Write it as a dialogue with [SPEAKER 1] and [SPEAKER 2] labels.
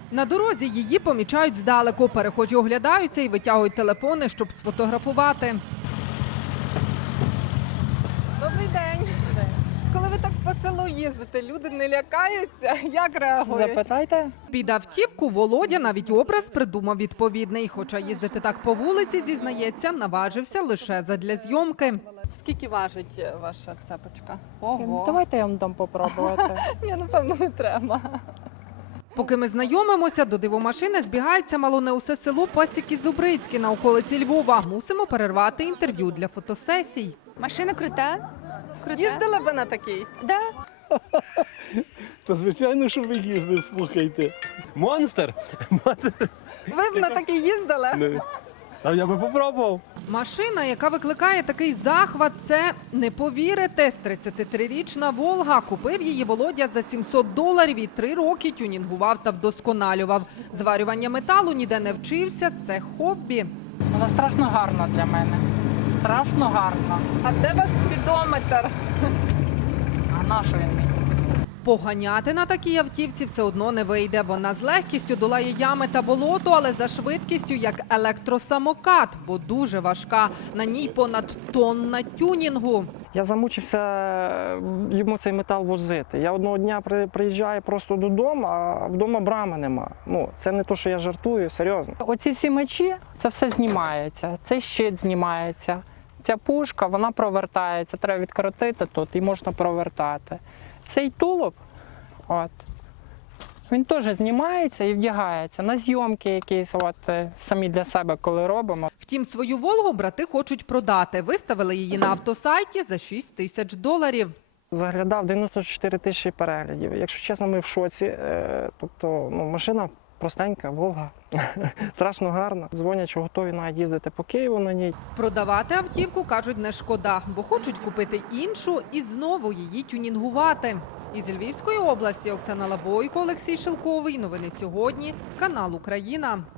[SPEAKER 1] На дорозі її помічають здалеку. Перехожі оглядаються і витягують телефони, щоб сфотографувати. Добрий день. Коли ви так по селу їздите, люди не лякаються? Як реагують?
[SPEAKER 2] Запитайте.
[SPEAKER 1] Під автівку Володя навіть образ придумав відповідний. Хоча їздити так по вулиці, зізнається, наважився лише задля зйомки. Скільки важить ваша цепочка?
[SPEAKER 2] Давайте я вам дам попробувати.
[SPEAKER 1] Ні, напевно, не треба. Поки ми знайомимося, до дивомашини збігається мало не усе село Пасіки-Зубрицькі на околиці Львова. Мусимо перервати інтерв'ю для фотосесій.
[SPEAKER 3] Машина крута.
[SPEAKER 1] Їздили б на такій?
[SPEAKER 3] Да.
[SPEAKER 4] Та звичайно, що ви їздив, слухайте. Монстр?
[SPEAKER 1] Ви б на такій їздили?
[SPEAKER 4] А я би попробував.
[SPEAKER 1] Машина, яка викликає такий захват, це, не повірите, 33-річна «Волга». Купив її Володя за $700 і 3 роки тюнінгував та вдосконалював. Зварювання металу ніде не вчився, це хобі.
[SPEAKER 2] Вона страшно гарна для мене. Страшно гарна.
[SPEAKER 1] А де ваш спідометр?
[SPEAKER 2] А на що він мені?
[SPEAKER 1] Поганяти на такій автівці все одно не вийде. Вона з легкістю долає ями та болото, але за швидкістю як електросамокат, бо дуже важка. На ній понад тонна тюнінгу.
[SPEAKER 5] Я замучився йому цей метал возити. Я одного дня приїжджаю просто додому, а вдома брами нема. Ну, це не те, що я жартую, серйозно.
[SPEAKER 2] Оці всі мечі, це все знімається. Цей щит знімається. Ця пушка, вона провертається. Треба відкрутити тут і можна провертати. Цей тулуб, от, він теж знімається і вдягається на зйомки якісь, от, самі для себе, коли робимо.
[SPEAKER 1] Втім, свою «Волгу» брати хочуть продати. Виставили її на автосайті за $6000.
[SPEAKER 5] Заглядав 94 тисячі переглядів. Якщо чесно, ми в шоці. Тобто, машина простенька, «Волга», страшно гарна. Дзвонять, що готові навіть їздити по Києву на ній.
[SPEAKER 1] Продавати автівку, кажуть, не шкода, бо хочуть купити іншу і знову її тюнінгувати. Із Львівської області Оксана Лабойко, Олексій Шилковий. Новини сьогодні. Канал «Україна».